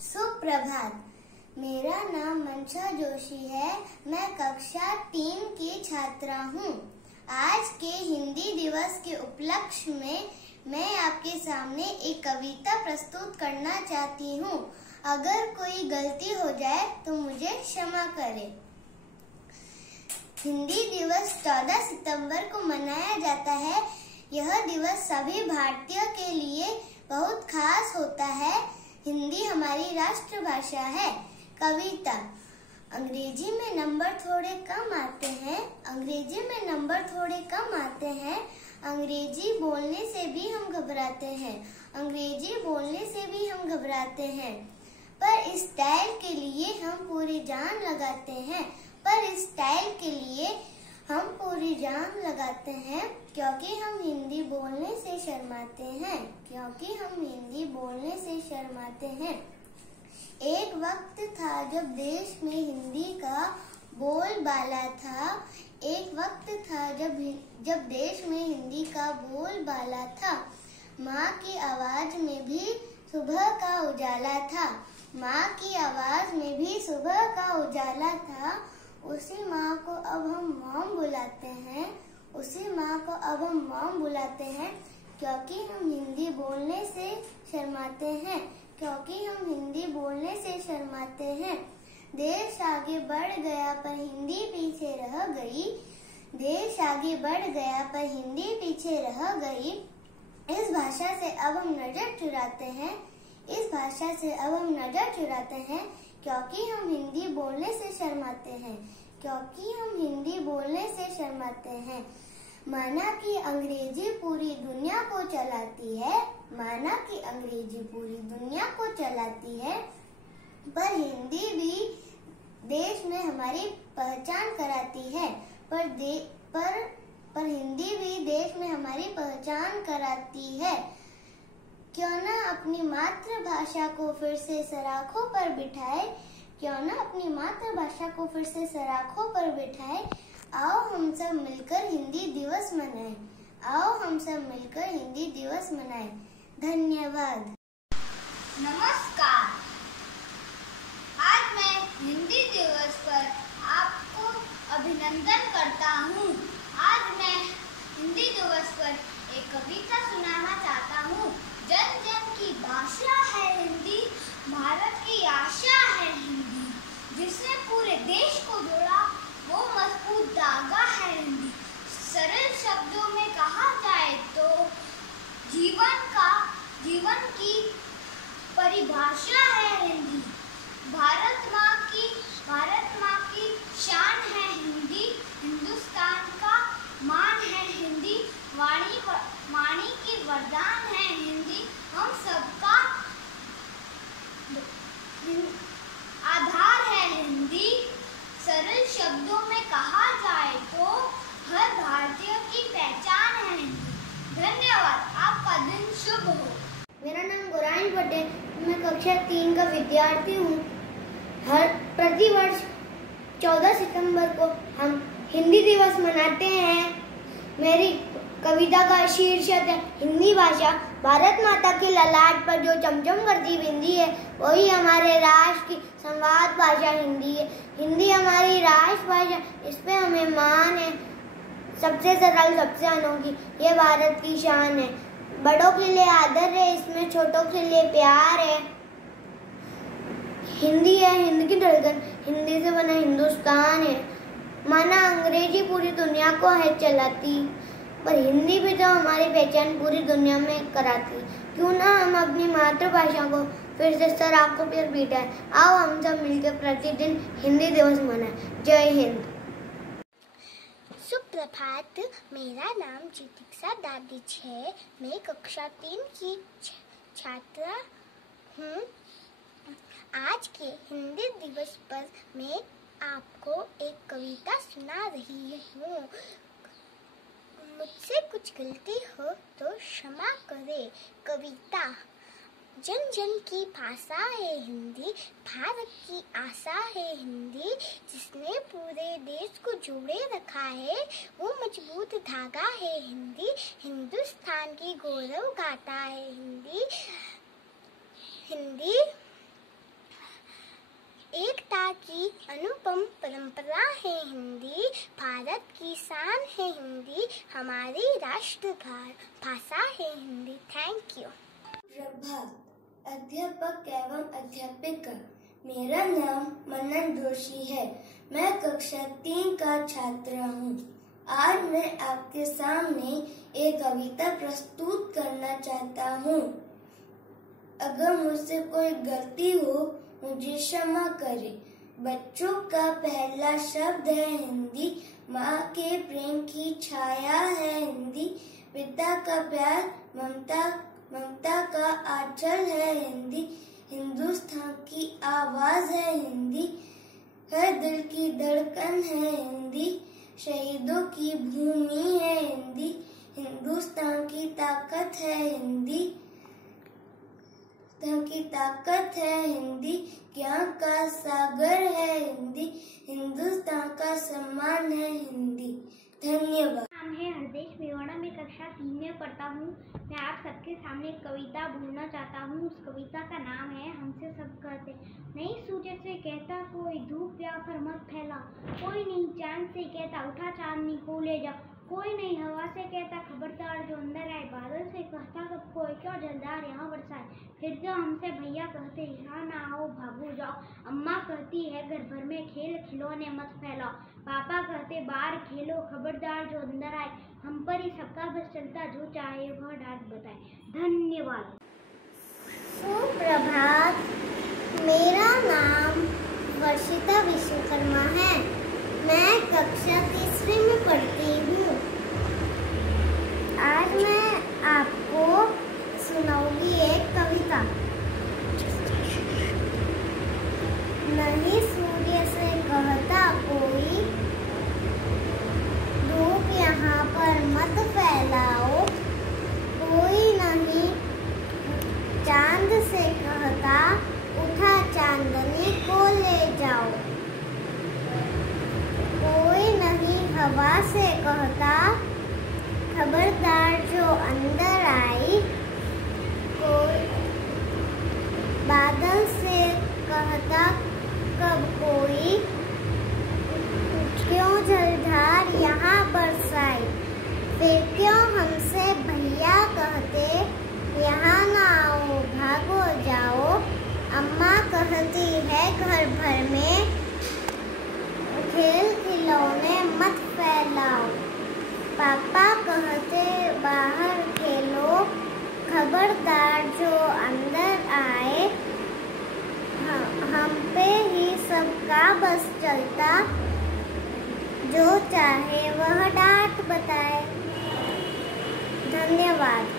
सुप्रभात। मेरा नाम मंशा जोशी है। मैं कक्षा 3 की छात्रा हूँ। आज के हिंदी दिवस के उपलक्ष्य में मैं आपके सामने एक कविता प्रस्तुत करना चाहती हूँ। अगर कोई गलती हो जाए तो मुझे क्षमा करें। हिंदी दिवस 14 सितंबर को मनाया जाता है। यह दिवस सभी भारतीयों के लिए बहुत खास होता है। हिंदी हमारी राष्ट्रभाषा है। कविता। अंग्रेजी में नंबर थोड़े कम आते हैं। अंग्रेजी बोलने से भी हम घबराते हैं। पर स्टाइल के लिए हम पूरी जान लगाते हैं। क्योंकि हम हिंदी बोलने से शर्माते हैं। एक वक्त था जब देश में हिंदी का बोलबाला था। माँ की आवाज में भी सुबह का उजाला था। उसी माँ को अब हम मॉम बुलाते हैं। क्योंकि हम हिंदी बोलने से शर्माते हैं। देश आगे बढ़ गया पर हिंदी पीछे रह गई। इस भाषा से अब हम नजर चुराते हैं। क्योंकि हम हिंदी बोलने से शर्माते हैं। माना कि अंग्रेजी पूरी दुनिया को चलाती है, पर हिंदी भी देश में हमारी पहचान कराती है। क्यों न अपनी मातृभाषा को फिर से सराखों पर बिठाए। आओ हम सब मिलकर हिंदी दिवस मनाएं। धन्यवाद। नमस्कार। आज मैं हिंदी दिवस पर आपको अभिनंदन करता हूँ। आज मैं हिंदी दिवस पर एक कविता सुनाना चाहता हूँ। जन जन की भाषा है हिंदी, भारत की आशा है हिंदी। जिसने पूरे देश को जोड़ा वो मजबूत धागा है हिंदी। सरल शब्दों में कहा जाए तो जीवन की परिभाषा है हिंदी। भारत माँ की शान है हिंदी। हिंदुस्तान का मान है हिंदी। वाणी की वरदान है हिंदी। हम सबका आधार है हिंदी। सरल शब्दों में कहा जाए तो हर भारतीय की पहचान है हिंदी। धन्यवाद। आपका दिन शुभ हो। मेरा नाम गुराइन पटेल। मैं कक्षा 3 का विद्यार्थी हूँ। प्रतिवर्ष 14 सितंबर को हम हिंदी दिवस मनाते हैं। मेरी कविता का शीर्षक है हिंदी भाषा। भारत माता की ललाट पर जो चमचम करती बिंदी है, वही हमारे राष्ट्र की संवाद भाषा हिंदी है। हिंदी हमारी राष्ट्रभाषा, इस पे हमें मान है। सबसे सरल, सबसे अनोखी, ये भारत की शान है। बड़ों के लिए आदर है, इसमें छोटों के लिए प्यार है। हिंदी है हिंद की धड़कन, हिंदी से बना हिंदुस्तान है। माना अंग्रेजी पूरी दुनिया को है चलाती, पर हिंदी भी तो हमारी पहचान पूरी दुनिया में कराती। क्यों ना हम अपनी मातृभाषा को फिर से सराखों पर बिठाएं। आओ हम सब मिलकर प्रतिदिन हिंदी दिवस मनाएं। जय हिंद। सुप्रभात। मेरा नाम जितिक्षा दादिच है। मैं कक्षा 3 की छात्रा हूँ। आज के हिंदी दिवस पर मैं आपको एक कविता सुना रही हूँ। मुझसे कुछ गलती हो तो क्षमा करे। कविता। जन जन की भाषा है हिंदी, भारत की आशा है हिंदी। जिसने पूरे देश को जोड़े रखा है वो मजबूत धागा है हिंदी। हिंदुस्तान की गौरव गाथा है हिंदी। एकता की अनुपम परंपरा है हिंदी, भारत की शान है हिंदी, हमारी राष्ट्र भाषा है हिंदी। Thank you. प्रभात अध्यापक एवं अध्यापिका, मेरा नाम मनन जोशी है। मैं कक्षा 3 का छात्र हूँ। आज मैं आपके सामने एक कविता प्रस्तुत करना चाहता हूँ। अगर मुझसे कोई गलती हो मुझे क्षमा करे। बच्चों का पहला शब्द है हिंदी, माँ के प्रेम की छाया है हिंदी, पिता का प्यार ममता का आंचल है हिंदी, हिंदुस्तान की आवाज है हिंदी, हर दिल की धड़कन है हिंदी, शहीदों की भूमि है हिंदी, हिंदुस्तान की ताकत है हिंदी, की ताकत है हिंदी, ज्ञान का सागर है हिंदी, हिंदुस्तान का सम्मान है हिंदी। धन्यवाद। नाम है हरदेश मेवाड़ा, मैं कक्षा 3 में पढ़ता हूँ। मैं आप सबके सामने एक कविता बोलना चाहता हूँ। उस कविता का नाम है हमसे सब कहते। नहीं सूरज से कहता कोई धूप प्याकर मत फैला, कोई नहीं चांद से कहता उठा चांदनी को ले जा, कोई नहीं हवा से कहता खबरदार जो अंदर आए, बादल से कहता कब कोई क्यों जलदार यहाँ बरसाए, फिर जो हमसे भैया कहते यहाँ ना आओ भागो जाओ, अम्मा कहती है घर भर में खेल खिलौने मत फैलाओ, पापा कहते बाहर खेलो खबरदार जो अंदर आए, हम पर ही सबका बस चलता जो चाहे वह डांट बताए। धन्यवाद। सुप्रभात, मेरा नाम वर्षिता विश्वकर्मा है। मैं कक्षा 3 में पढ़ती हूँ। आज मैं आपको सुनाऊंगी एक कविता। नहीं सूर्य से कहता कोई धूप यहाँ पर मत फैलाओ, कोई नहीं चांद से कहता उठा चांदनी को ले जाओ, कोई नहीं हवा से कहता खबरदार जो अंदर आई, कोई बादल से कहता कब कोई क्यों जलधार यहाँ बरसाई, फिर क्यों हमसे भैया कहते यहाँ ना आओ भागो जाओ, अम्मा कहती है घर भर में खेल खिलौने मत फैलाओ, पापा कहते बाहर खेलो खबरदार जो अंदर आए, हम पे ही सबका बस चलता जो चाहे वह डांट बताए। धन्यवाद।